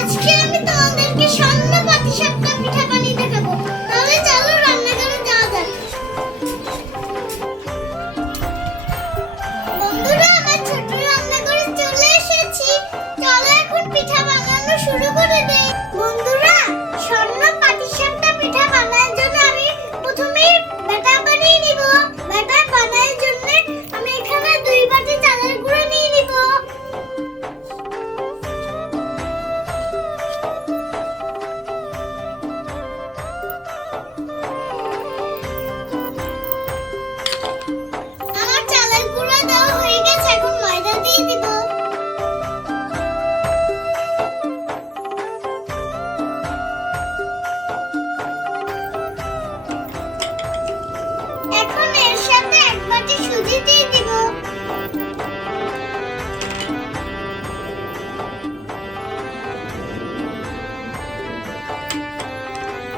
আজকে আমি তোমাদেরকে স্বর্ণ পাটিসাপটা পিঠা বানিয়ে দেখাবো। তাহলে চলো রান্নাঘরে যাওয়া যাক। বন্ধুরা, আমার ছোট রান্নাঘরে চলে এসেছি। চলো এখন পিঠা বানানো শুরু করে দেই। বন্ধুরা, স্বর্ণ পাটিসাপটা পিঠা বানানোর জন্য আমি প্রথমে ব্যাটার বানিয়ে নিব। ব্যাটার বানানোর জন্য আমি এখানে 2 বাটি চালের গুঁড়ো নিয়ে নিব। আমার চালের গুঁড়ো দেওয়া হয়ে গেছে, এখন ময়দা দিয়ে দিব। এখন এর সাথে 1 বাটি সুজি দিয়ে দিব।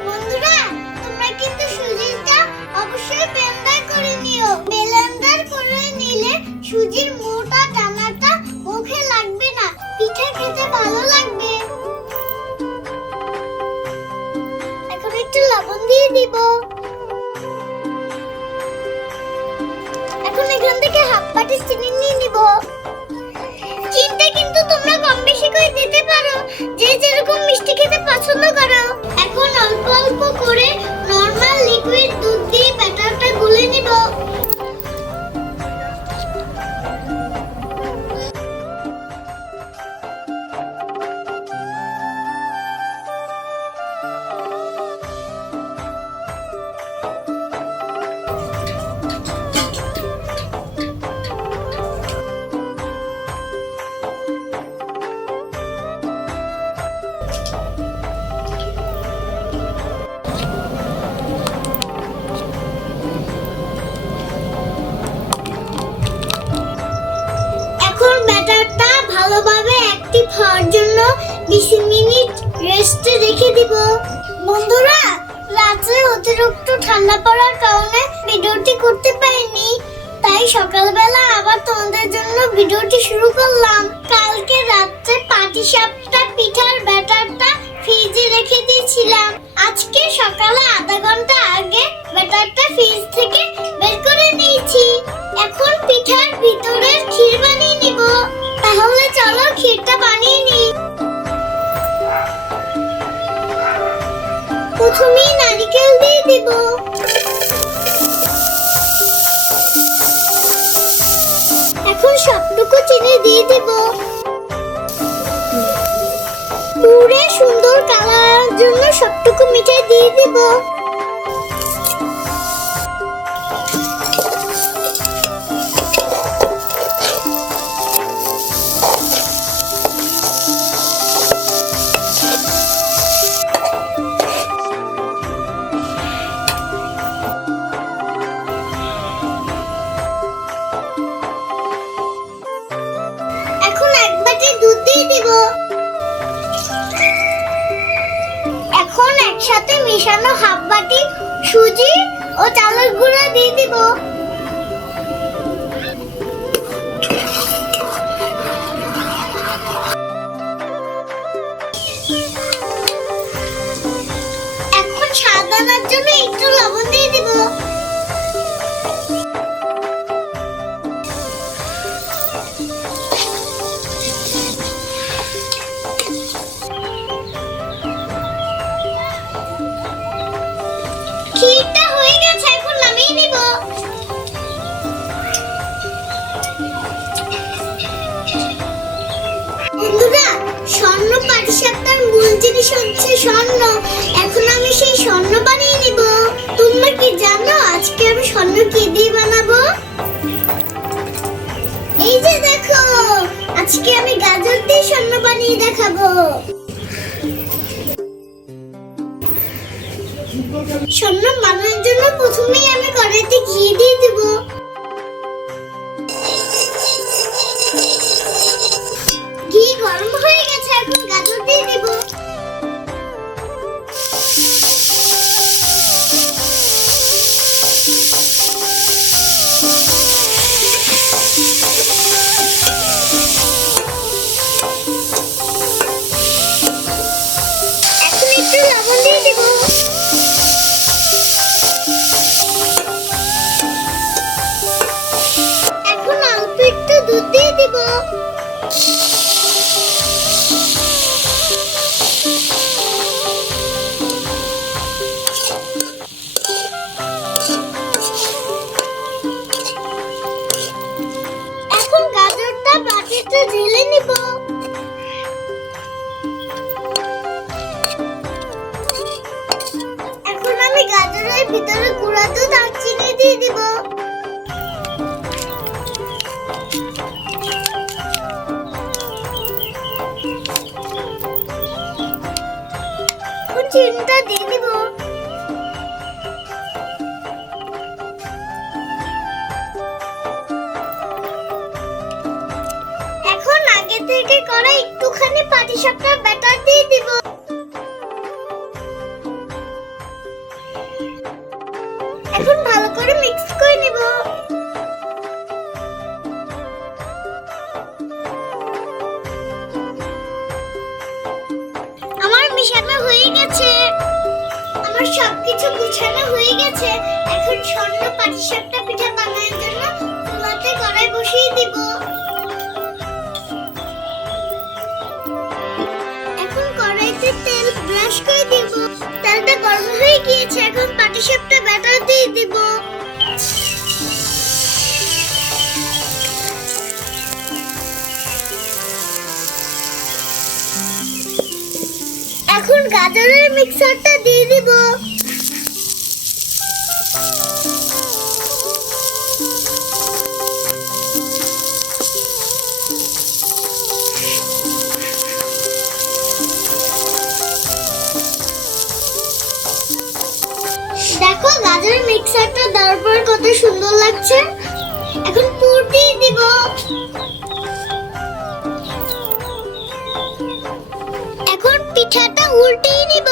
বন্ধুরা, তোমরা কিন্তু সুজিটা অবশ্যই ব্লেন্ডার করে নিও। ব্লেন্ডার করে নিলে সুজির মোটা দানাটা মুখে লাগবে না, পিঠা খেতে ভালো লাগবে। এখন একটু লবণ দিয়ে দিব। এখন এখান থেকে 1/2 বাটি চিনি নিয়ে নিব। চিনিটা কিন্তু তোমরা কম বেশি করে দিতে পারো, যে যেরকম মিষ্টি খেতে পছন্দ করো। এখন অল্প অল্প করে নরমাল লিকুইড দুধ দিয়ে ব্যাটারটা গুলে নিব। এখন ব্যাটারটা ভালোভাবে অ্যাক্টিভ হওয়ার জন্য 20 মিনিট রেস্টে রেখে দিব। বন্ধুরা, রাতে অতিরিক্ত ঠান্ডা পড়ার কারণে ভিডিওটি করতে পারিনি, তাই সকালবেলা আবার তোমাদের জন্য ভিডিওটি শুরু করলাম। কালকে রাতে পাটিসাপটা পিঠার ব্যাটারটা ফ্রিজে রেখে দিয়েছিলাম। আজকে সকালে আধা ঘন্টা আগে ব্যাটারটা ফ্রিজ থেকে বের করে নিয়েছি। এখন পিঠার ভিতরের ক্ষীর বানিয়ে নিব। তাহলে চলো ক্ষীরটা বানিয়ে নিই। প্রথমে নারকেল দিয়ে দিব। এখন সবটুকু চিনি দিয়ে দিব। পুরো সুন্দর কালারের জন্য সবটুকু মিঠাই দিয়ে দিব। এখন 1 বাটি দুধ দিয়ে দিব। এখন একসাথে মিশানো 1/2 বাটি সুজি ও চালের গুঁড়ো দিয়ে দিব। এখন স্বাদ আনার জন্য একটু লবণ দিয়ে দিব। ক্ষীরটা হয়ে গেছে, এখন নামিয়ে নিব। বন্ধুরা, স্বর্ণ পাটিসাপটার মূল জিনিস হচ্ছে স্বর্ণ। এখন আমি সেই স্বর্ণ বানিয়ে নিব। তোমরা কি জানো আজকে আমি স্বর্ণ কি দিয়ে বানাবো? এই যে দেখো, আজকে আমি গাজর দিয়ে স্বর্ণ বানিয়ে দেখাবো। স্বর্ণ বানানোর জন্য প্রথমেই আমি কড়াইতে ঘি দিয়ে দেব। ঘি গরম হয়ে গেছে, এখন গাজর দিয়ে দেব। চিনিটা দিয়ে দিব। এখন আগে থেকে করা একটুখানি পাটিসাপটার ব্যাটার দিয়ে দিব। এখন ভালো করে মিক্স করে নিব। আমার মিশানো হয়ে গেছে, আমার সবকিছু গুছানো হয়ে গেছে। এখন স্বর্ণ পাটিসাপটা পিঠা বানানোর জন্য চুলাতে কড়াই বসিয়ে দিব। এখন কড়াইতে তেল ব্রাশ করে দিব। তেলটা গরম হয়ে গিয়েছে, এখন পাটিসাপটা ব্যাটার দিয়ে দিব। এখন গাজরের মিক্সারটা দিয়ে দিব। দেখো গাজরের মিক্সারটা দেওয়ার পর কত সুন্দর লাগছে। এখন পুর দিয়ে দিব। এখন পিঠাটা উল্টিয়ে নিব।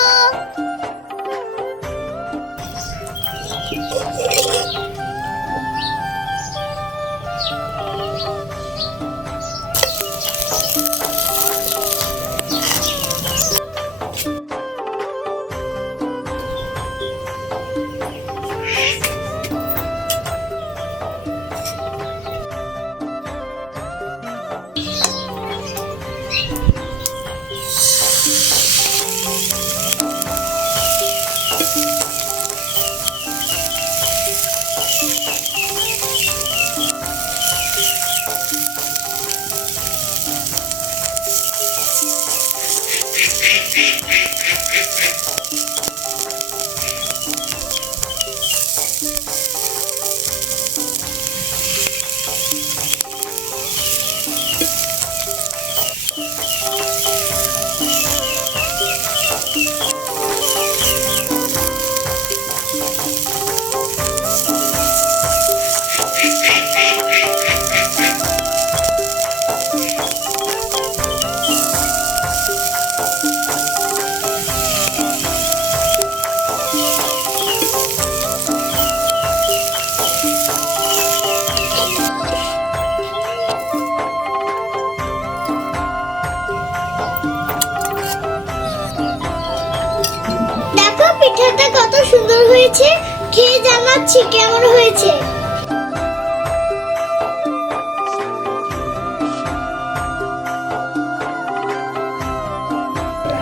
পিঠাটা কত সুন্দর হয়েছে, খেয়ে জানাচ্ছি কেমন হয়েছে।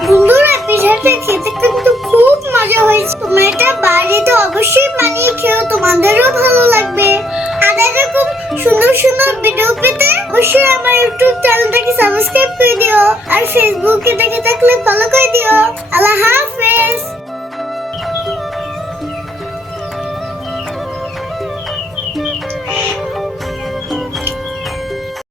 বন্ধুরা পিঠাটা খেতে কিন্তু খুব মজা হয়েছে। তোমরা এটা বাড়িতে অবশ্যই বানিয়ে খেও, তোমাদেরও ভালো লাগবে। আর এরকম সুন্দর সুন্দর ভিডিও পেতে অবশ্যই আমার ইউটিউব চ্যানেলটাকে সাবস্ক্রাইব করে দিও। আর ফেসবুকে দেখে থাকলে ফলো